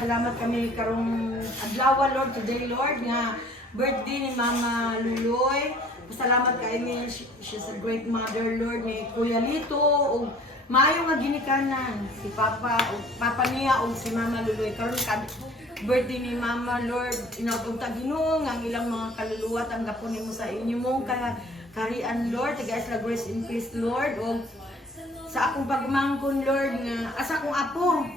Salamat kami karong adlaw, Lord, today, Lord, nga birthday ni Mama Luloy. Salamat kay ni she's a great mother, Lord, ni Kuya Lito ug maayo nga ginikanan si Papa ug Papa niya ug si Mama Luloy karon birthday ni Mama, Lord, inautog Ginoo nga ang ilang mga kaluluwa tanggapon nimo sa inyo mong karian, Lord. Guys, la grace in peace, Lord, ug sa akong pagmangkon, Lord, nga asa akong apo.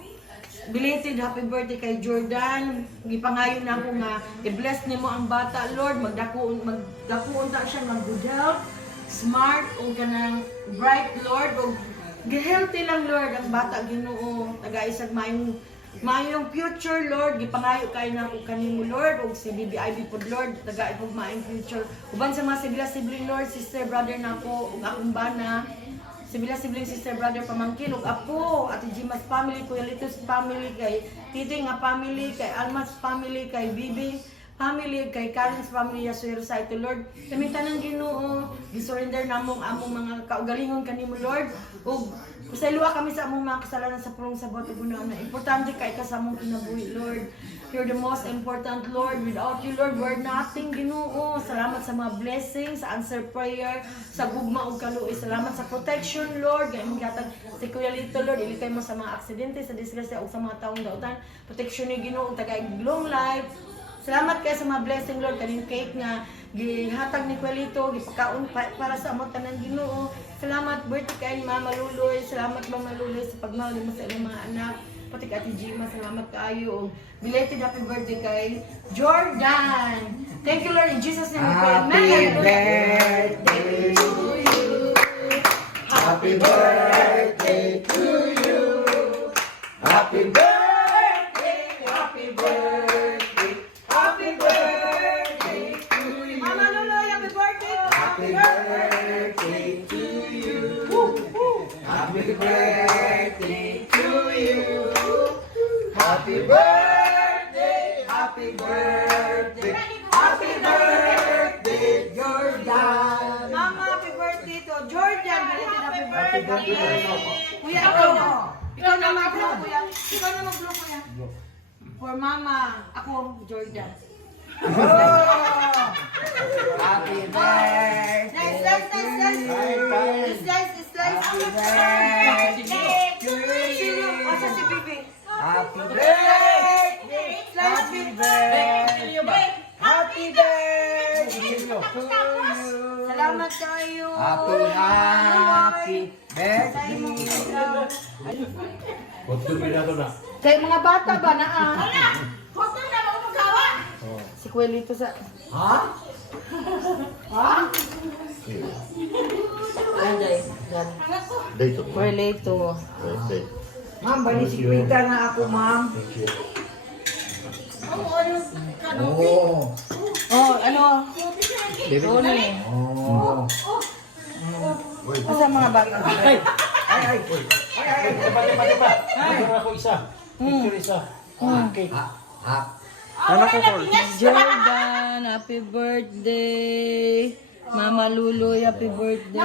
Belated happy birthday kay Jordan. Gipangayon na ako nga i-bless nimo ang bata, Lord. Magdakuon ta siya mag-good health, smart ug kanang bright, Lord, ug healthy lang, Lord, ang bata, Ginoo. Taga-isag mayong future, Lord. Gipangayo kay na ako kanimo, Lord, ug si BBIB pod, Lord, taga-ipog maayong future. Uban sa mga sibling, Lord, sister, brother nako ug akong bana. Sibling, sister, brother, pamangkin, ug apo, Ate Jima's family, Kuya Lito's family, kay Titi nga family, kay Alma's family, kay Bibi family, kay Karen's family, Yasuero sa ito, Lord. Kami tanang Ginoo, gisurrender namong among mga kaugalingon kanimo, Lord. Ug pasayloa kami sa among mga kasalanan sa pulong sa buhat ug na importante kay ka sa among kinabuhi, Lord. You're the most important, Lord. Without you, Lord, we're nothing, Ginoo. Salamat sa mga blessings, sa answer prayer, sa gugma ug kaluoy. Salamat sa protection, Lord. Gayong gatag si Kuya Lito, Lord, ilikay mo sa mga aksidente, sa disgrasya ug sa mga taong dautan. Protection ni Ginoo ug tagaig long life. Salamat kay sa mga blessing, Lord, kaning cake nga gihatag ni Kuya Lito, gipakaon para sa among tanan, Ginoo. Salamat birthday kay Mama Luloy. Salamat Mama Luloy sa pagmahal mo sa inyong mga anak. Pati ka Ate Jima, salamat kaayo. Belated happy birthday kay Jordan. Thank you, Lord, in Jesus' name we pray. Happy birthday to you. Happy birthday to you. Happy birthday, happy birthday, happy birthday to you. Mama Luloy, happy birthday! Happy birthday to you. Happy birthday to you. Happy birthday, happy birthday, happy birthday, Jordan. Mama, happy birthday to Jordan. Belated happy birthday. Kuya, ikaw na mag-blow, Kuya. Ikaw na mag-blow, Kuya. For Mama, ako, Jordan. Happy birthday. Nice. Happy birthday to you. Asa si Bibi? Happy birthday. Happy birthday. Happy birthday to you. Salamat kayo. Happy birthday. Kay mga bata ba na si Kuelito sa... Ha? Yan, guys. Yan. Dito. Kuelito. Okay. Ma'am, balisikita na ako, ma'am. Oh. Oh, ano? Tony. Oh. Asa mga bata? Ay. Ako isa. Picture isa. Okay. Ano ko call? Jordan, happy birthday. Mama Luloy, happy birthday.